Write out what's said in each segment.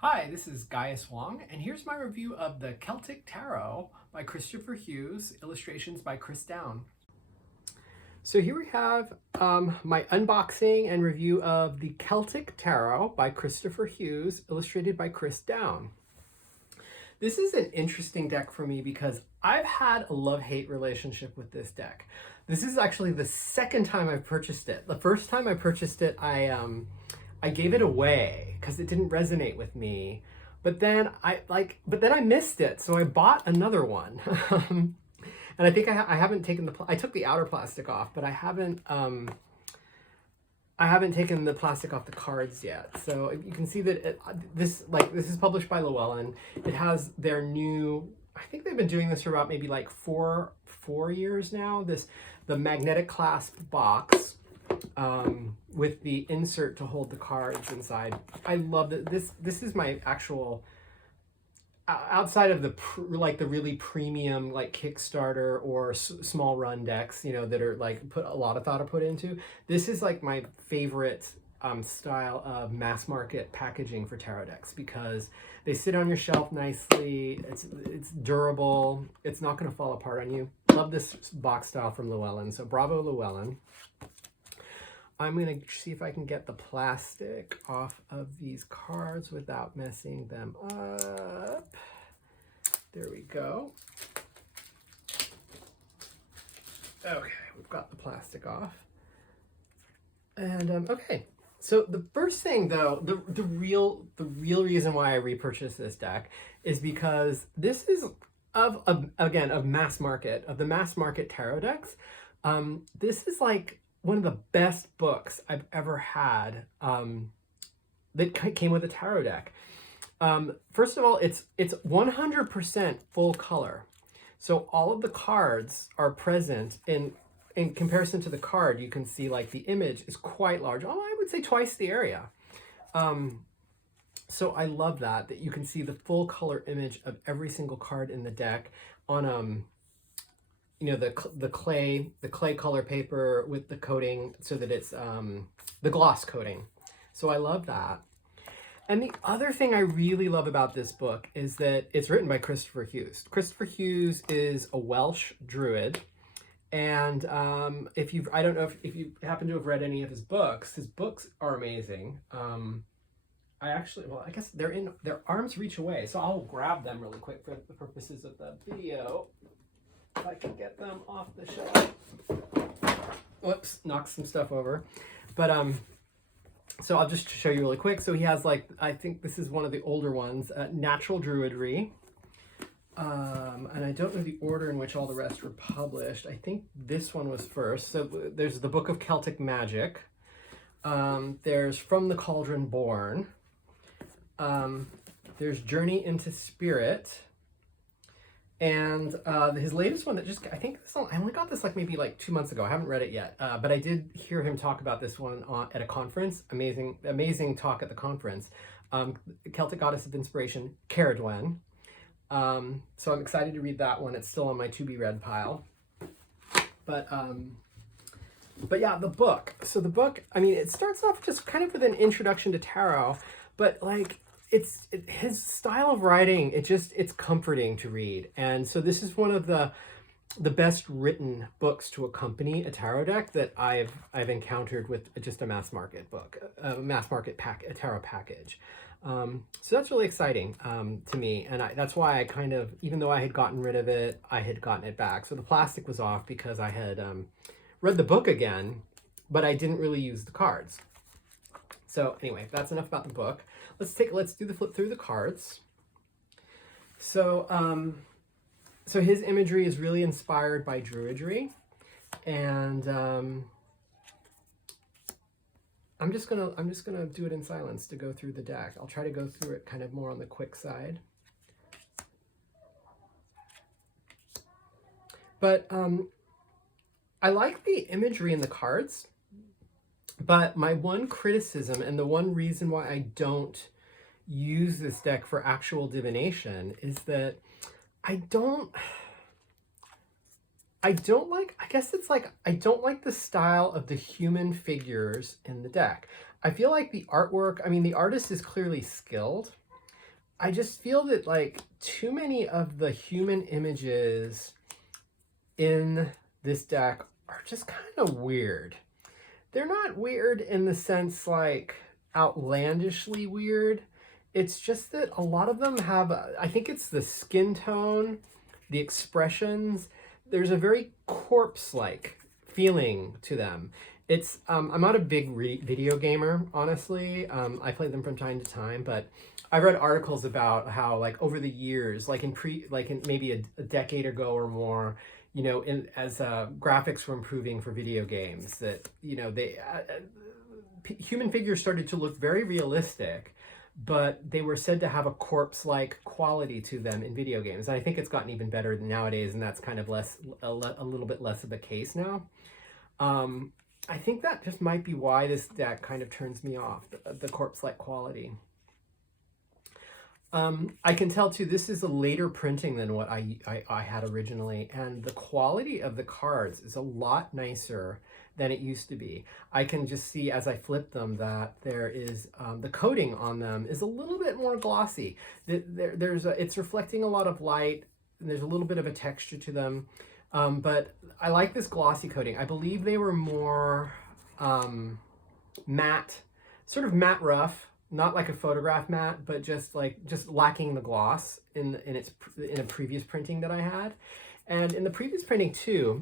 Hi, this is Gaius Wong, and here's my review of the Celtic Tarot by Kristoffer Hughes, illustrations by Chris Down. So here we have my unboxing and review of the Celtic Tarot by Kristoffer Hughes, illustrated by Chris Down. This is an interesting deck for me because I've had a love-hate relationship with this deck. This is actually the second time I've purchased it. The first time I purchased it, I gave it away because it didn't resonate with me. But then I missed it, so I bought another one. And I think I haven't taken I took the outer plastic off, but I haven't taken the plastic off the cards yet. So you can see that this is published by Llewellyn. It has their new, I think they've been doing this for about maybe like four years now. The magnetic clasp box with the insert to hold the cards inside. I love that. This is my actual, outside of the really premium like Kickstarter or small run decks, you know, that are like put a lot of thought put into. This is like my favorite style of mass market packaging for tarot decks because they sit on your shelf nicely. It's durable. It's not going to fall apart on you. Love this box style from Llewellyn. So bravo, Llewellyn. I'm going to see if I can get the plastic off of these cards without messing them up. There we go. Okay, we've got the plastic off. And okay, so the first thing though, the real reason why I repurchased this deck is because this is of the mass market tarot decks. This is like one of the best books I've ever had that came with a tarot deck. First of all, it's 100% full color. So all of the cards are present in comparison to the card. You can see like the image is quite large. Oh, I would say twice the area. So I love that you can see the full color image of every single card in the deck on you know, the clay color paper with the coating so that it's the gloss coating. So I love that. And the other thing I really love about this book is that it's written by Kristoffer Hughes. Kristoffer Hughes is a Welsh druid. And I don't know if you happen to have read any of his books are amazing. I guess their arms reach away. So I'll grab them really quick for the purposes of the video. If I can get them off the shelf. Whoops, knocked some stuff over. But so I'll just show you really quick. So he has like, I think this is one of the older ones, Natural Druidry. And I don't know the order in which all the rest were published. I think this one was first. So there's the Book of Celtic Magic. There's From the Cauldron Born. There's Journey into Spirit. And his latest one that I only got this like maybe like 2 months ago. I haven't read it yet, but I did hear him talk about this one at a conference. Amazing talk at the conference. Celtic Goddess of Inspiration, Caradwen. So I'm excited to read that one. It's still on my to be read pile. But yeah, the book. So the book, I mean, it starts off just kind of with an introduction to tarot, but like his style of writing, it's comforting to read. And so this is one of the best written books to accompany a tarot deck that I've encountered with just a mass market book, a tarot package. So that's really exciting to me, and that's why I kind of, even though I had gotten rid of it, I had gotten it back. So the plastic was off because I had read the book again, but I didn't really use the cards. So anyway, that's enough about the book. Let's do the flip through the cards. So so his imagery is really inspired by Druidry, and I'm just gonna do it in silence to go through the deck. I'll try to go through it kind of more on the quick side. But I like the imagery in the cards. But my one criticism, and the one reason why I don't use this deck for actual divination, is that I don't like, I guess it's like, I don't like the style of the human figures in the deck. I feel like the artwork, I mean, the artist is clearly skilled, I just feel that like too many of the human images in this deck are just kind of weird. They're not weird in the sense like outlandishly weird. It's just that a lot of them have, I think it's the skin tone, the expressions. There's a very corpse-like feeling to them. It's, I'm not a big video gamer, honestly. I play them from time to time, but I've read articles about how like over the years, like in maybe a decade ago or more, you know, as graphics were improving for video games, that, you know, human figures started to look very realistic, but they were said to have a corpse-like quality to them in video games. And I think it's gotten even better nowadays, and that's kind of a little bit less of a case now. I think that just might be why this deck kind of turns me off, the corpse-like quality. I can tell too, this is a later printing than what I had originally, and the quality of the cards is a lot nicer than it used to be. I can just see as I flip them that there is, the coating on them is a little bit more glossy. It's reflecting a lot of light, and there's a little bit of a texture to them, but I like this glossy coating. I believe they were more matte, sort of matte rough. Not like a photograph matte, but just lacking the gloss in a previous printing that I had. And in the previous printing too,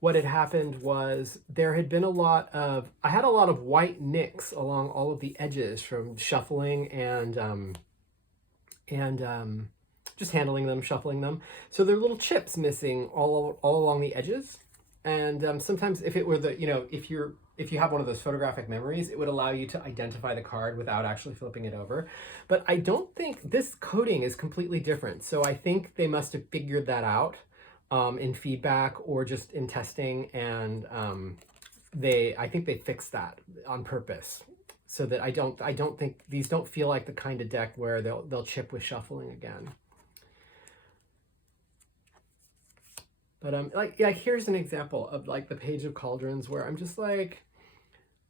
what had happened was there had been I had a lot of white nicks along all of the edges from shuffling and just handling them, shuffling them. So there are little chips missing all along the edges. And sometimes if it were if you have one of those photographic memories, it would allow you to identify the card without actually flipping it over. But I don't think this coating is completely different. So I think they must have figured that out in feedback or just in testing. And I think they fixed that on purpose so that I don't think these don't feel like the kind of deck where they'll chip with shuffling again. But like here's an example of like the Page of Cauldrons where I'm just like,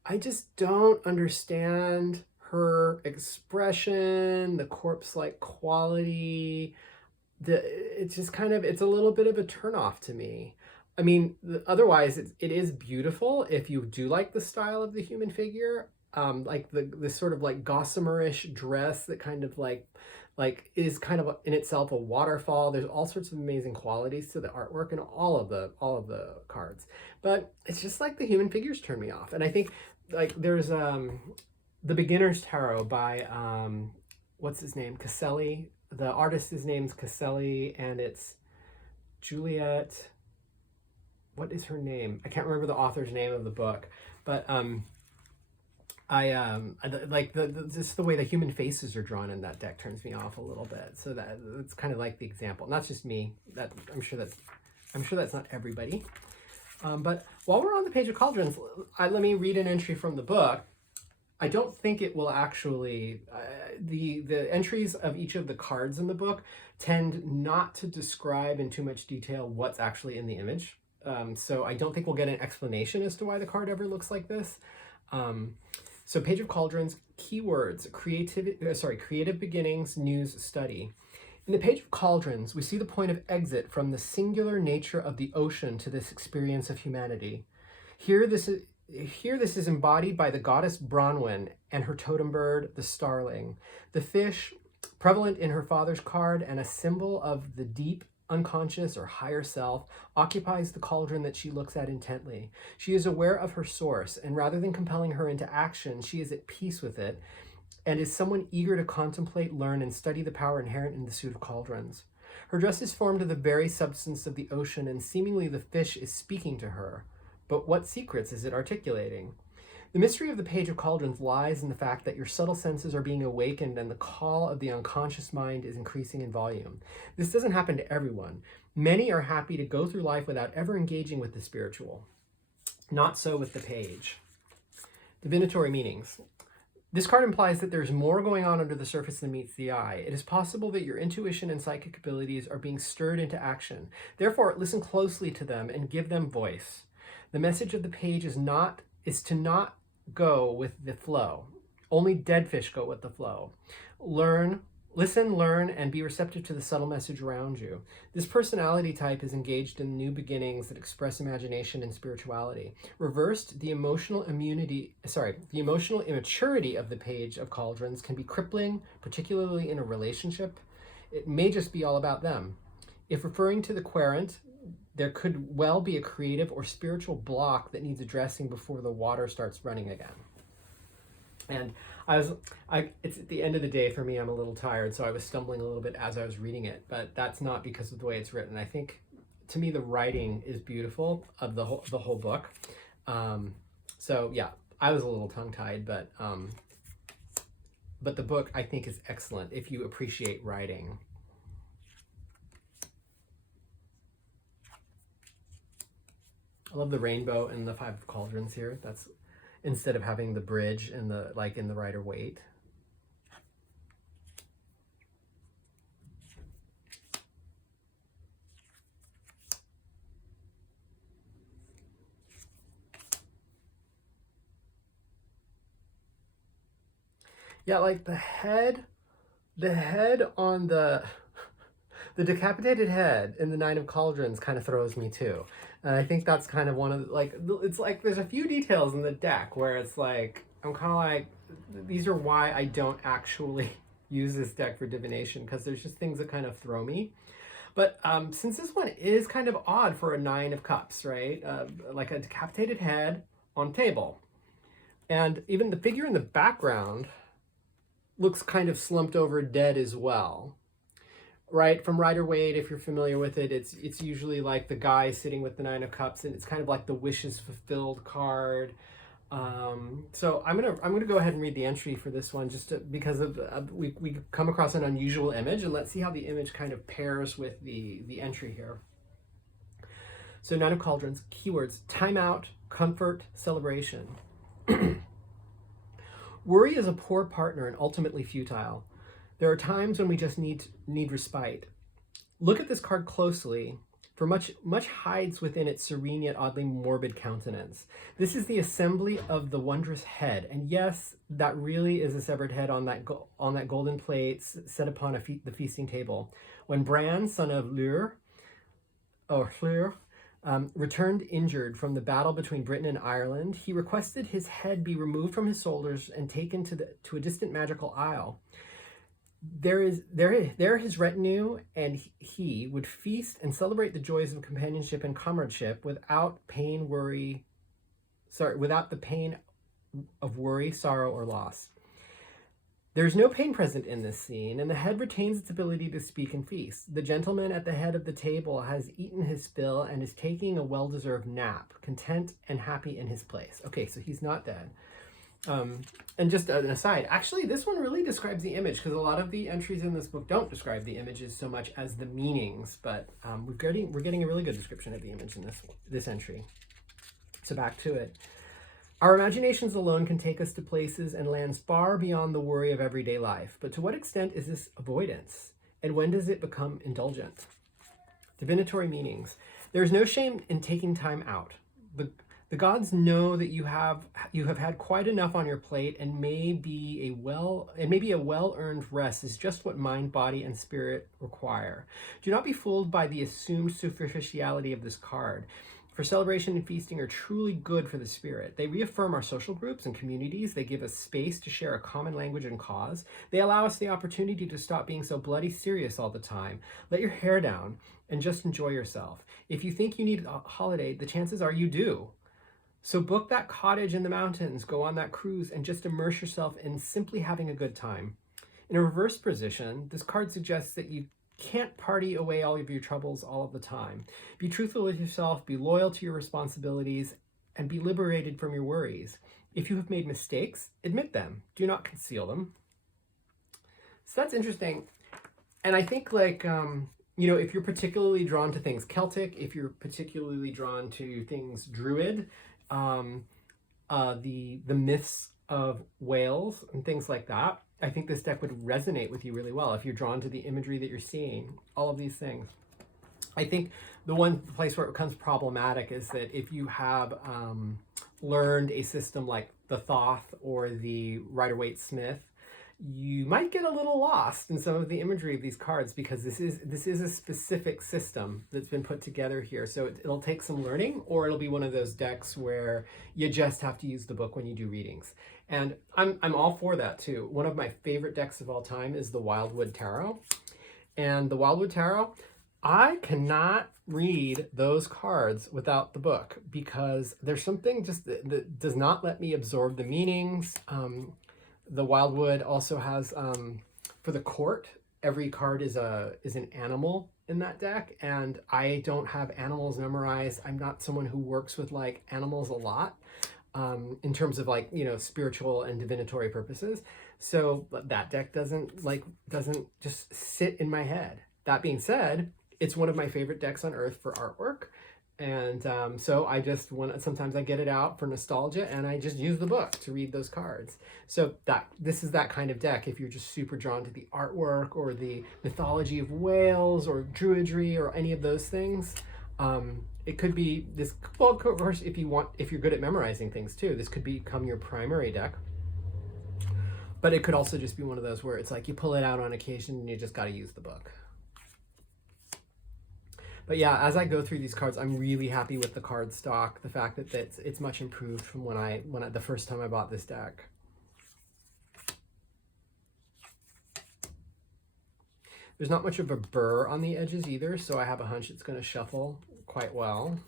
I just don't understand her expression, the corpse-like quality. It's just kind of, it's a little bit of a turnoff to me. I mean, otherwise it is beautiful if you do like the style of the human figure, like the sort of like gossamer-ish dress that kind of like is kind of in itself a waterfall. There's all sorts of amazing qualities to the artwork and all of the cards, but it's just like the human figures turn me off. And I think like there's the Beginner's Tarot by what's his name, Caselli. The artist's name's Caselli, and it's Juliet. What is her name? I can't remember the author's name of the book, but I like just the way the human faces are drawn in that deck turns me off a little bit. So it's kind of like the example. Not just me. That I'm sure that's not everybody. But while we're on the Page of Cauldrons, let me read an entry from the book. I don't think it will actually. The entries of each of the cards in the book tend not to describe in too much detail what's actually in the image. So I don't think we'll get an explanation as to why the card ever looks like this. So Page of Cauldrons, keywords, creative beginnings, news, study. In the Page of Cauldrons, we see the point of exit from the singular nature of the ocean to this experience of humanity. Here this is embodied by the goddess Bronwyn and her totem bird, the starling. The fish, prevalent in her father's card and a symbol of the deep, unconscious or higher self, occupies the cauldron that she looks at intently. She is aware of her source, and rather than compelling her into action, she is at peace with it, and is someone eager to contemplate, learn, and study the power inherent in the suit of cauldrons. Her dress is formed of the very substance of the ocean, and seemingly the fish is speaking to her. But what secrets is it articulating? The mystery of the Page of Cauldrons lies in the fact that your subtle senses are being awakened and the call of the unconscious mind is increasing in volume. This doesn't happen to everyone. Many are happy to go through life without ever engaging with the spiritual. Not so with the Page. Divinatory meanings. This card implies that there's more going on under the surface than meets the eye. It is possible that your intuition and psychic abilities are being stirred into action. Therefore, listen closely to them and give them voice. The message of the Page is to not go with the flow. Only dead fish go with the flow. Learn Listen, learn, and be receptive to the subtle message around you. This personality type is engaged in new beginnings that express imagination and spirituality. Reversed, the emotional immaturity of the Page of Cauldrons can be crippling, particularly in a relationship. It may just be all about them. If referring to the querent, there could well be a creative or spiritual block that needs addressing before the water starts running again. And it's at the end of the day for me, I'm a little tired, so I was stumbling a little bit as I was reading it, but that's not because of the way it's written. I think, to me, the writing is beautiful of the whole book. So yeah, I was a little tongue-tied, but the book, I think, is excellent if you appreciate writing. I love the rainbow and the Five of Cauldrons here. That's instead of having the bridge in the Rider-Waite. Yeah, like the head on the decapitated head in the Nine of Cauldrons kind of throws me too. And I think that's kind of one of it's like there's a few details in the deck where it's like, I'm kind of like, these are why I don't actually use this deck for divination, because there's just things that kind of throw me. But since this one is kind of odd for a Nine of Cups, right? Like a decapitated head on table. And even the figure in the background looks kind of slumped over dead as well. Right, from Rider-Waite, if you're familiar with it, it's usually like the guy sitting with the Nine of Cups, and it's kind of like the wishes fulfilled card. So I'm gonna go ahead and read the entry for this one, just because of we come across an unusual image, and let's see how the image kind of pairs with the entry here. So Nine of Cauldrons, keywords: timeout, comfort, celebration. Worry is a poor partner and ultimately futile. There are times when we just need respite. Look at this card closely, for much hides within its serene yet oddly morbid countenance. This is the assembly of the wondrous head, and yes, that really is a severed head on that golden plate set upon the feasting table. When Bran, son of Llŷr, returned injured from the battle between Britain and Ireland, he requested his head be removed from his shoulders and taken to a distant magical isle. There his retinue and he would feast and celebrate the joys of companionship and comradeship without the pain of worry, sorrow, or loss. There's no pain present in this scene, and the head retains its ability to speak and feast. The gentleman at the head of the table has eaten his fill and is taking a well-deserved nap, content and happy in his place. Okay, so he's not dead. And just an aside, actually, this one really describes the image, because a lot of the entries in this book don't describe the images so much as the meanings, but we're getting a really good description of the image in this entry. So back to it. Our imaginations alone can take us to places and lands far beyond the worry of everyday life, but to what extent is this avoidance, and when does it become indulgent? Divinatory meanings. There is no shame in taking time out. The gods know that you have had quite enough on your plate, and maybe a well-earned rest is just what mind, body, and spirit require. Do not be fooled by the assumed superficiality of this card. For celebration and feasting are truly good for the spirit. They reaffirm our social groups and communities. They give us space to share a common language and cause. They allow us the opportunity to stop being so bloody serious all the time. Let your hair down and just enjoy yourself. If you think you need a holiday, the chances are you do. So book that cottage in the mountains, go on that cruise, and just immerse yourself in simply having a good time. In a reverse position, this card suggests that you can't party away all of your troubles all of the time. Be truthful with yourself, be loyal to your responsibilities, and be liberated from your worries. If you have made mistakes, admit them. Do not conceal them. So that's interesting. And I think if you're particularly drawn to things Celtic, if you're particularly drawn to things Druid, the myths of Wales and things like that, I think this deck would resonate with you really well if you're drawn to the imagery that you're seeing, all of these things. I think the one place where it becomes problematic is that if you have learned a system like the Thoth or the Rider-Waite Smith, you might get a little lost in some of the imagery of these cards, because this is a specific system that's been put together here. So it'll take some learning, or it'll be one of those decks where you just have to use the book when you do readings. And I'm all for that too. One of my favorite decks of all time is the Wildwood Tarot. And the Wildwood Tarot, I cannot read those cards without the book, because there's something just that does not let me absorb the meanings. The Wildwood also has, for the court, every card is an animal in that deck, and I don't have animals memorized. I'm not someone who works with like animals a lot, in terms of like, you know, spiritual and divinatory purposes. So that deck doesn't just sit in my head. That being said, it's one of my favorite decks on earth for artwork. And so I just sometimes I get it out for nostalgia, and I just use the book to read those cards. So this is that kind of deck. If you're just super drawn to the artwork or the mythology of Wales or druidry or any of those things, it could be this. Well, of course, if you're good at memorizing things too, this could become your primary deck. But it could also just be one of those where it's like you pull it out on occasion and you just got to use the book. But yeah, as I go through these cards, I'm really happy with the card stock. The fact that it's much improved from when the first time I bought this deck. There's not much of a burr on the edges either, so I have a hunch it's going to shuffle quite well.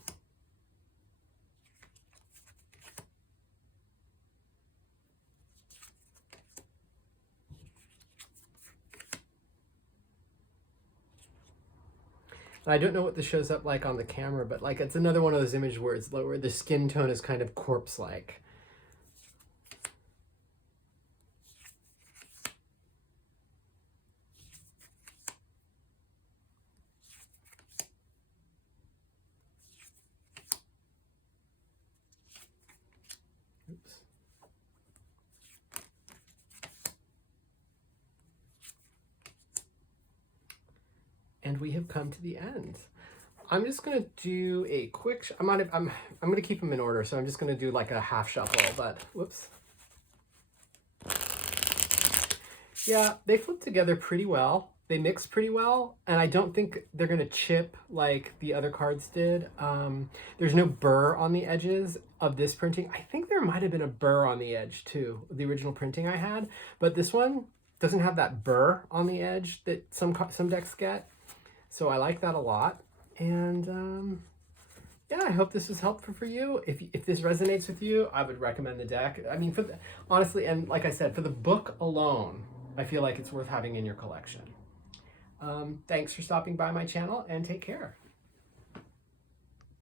I don't know what this shows up like on the camera, but like it's another one of those images where it's where the skin tone is kind of corpse-like. Oops. And we have come to the end. I'm just gonna do a quick. I'm gonna keep them in order, so I'm just gonna do like a half shuffle. But whoops. Yeah, they flip together pretty well. They mix pretty well, and I don't think they're gonna chip like the other cards did. There's no burr on the edges of this printing. I think there might have been a burr on the edge too, the original printing I had, but this one doesn't have that burr on the edge that some decks get. So I like that a lot. And yeah, I hope this was helpful for you. If this resonates with you, I would recommend the deck. I mean, honestly, and like I said, for the book alone, I feel like it's worth having in your collection. Thanks for stopping by my channel, and take care.